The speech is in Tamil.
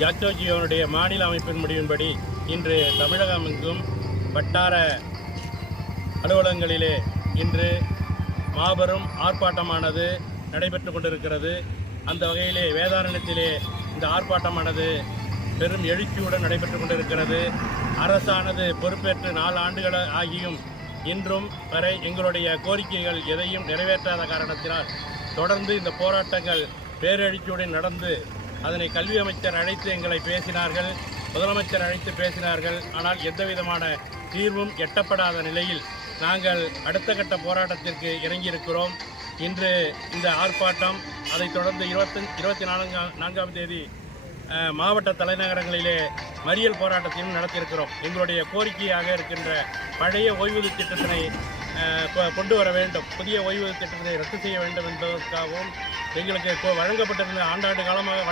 ஜாக்டோஜியோனுடைய மாநில அமைப்பின் முடிவின்படி இன்று தமிழகம் எங்கும் வட்டார அலுவலகங்களிலே இன்று மாபெரும் ஆர்ப்பாட்டமானது நடைபெற்று கொண்டிருக்கிறது. அந்த வகையிலே வேதாரண்யத்திலே இந்த ஆர்ப்பாட்டமானது பெரும் எழுச்சியுடன் நடைபெற்று கொண்டிருக்கிறது. அரசானது பொறுப்பேற்று 4 ஆண்டுகள் ஆகியும் இன்றும் வரை எங்களுடைய கோரிக்கைகள் எதையும் நிறைவேற்றாத காரணத்தினால் தொடர்ந்து இந்த போராட்டங்கள் பேரெழுச்சியுடன் நடந்து அதனை கல்வி அமைச்சர் அழைத்து எங்களை பேசினார்கள், முதலமைச்சர் அழைத்து பேசினார்கள். ஆனால் எந்தவிதமான தீர்வும் எட்டப்படாத நிலையில் நாங்கள் அடுத்த கட்ட போராட்டத்திற்கு இறங்கியிருக்கிறோம். இன்று இந்த ஆர்ப்பாட்டம் அதைத் தொடர்ந்து 24ஆம் தேதி மாவட்ட தலைநகரங்களிலே மறியல் போராட்டத்தையும் நடத்தியிருக்கிறோம். எங்களுடைய கோரிக்கையாக இருக்கின்ற பழைய ஓய்வூதிய திட்டத்தினை கொண்டு வர வேண்டும், புதிய ஓய்வூதிய திட்டத்தை ரத்து செய்ய வேண்டும் என்பதற்காகவும் எங்களுக்கு வழங்கப்பட்டிருந்த ஆண்டாண்டு காலமாக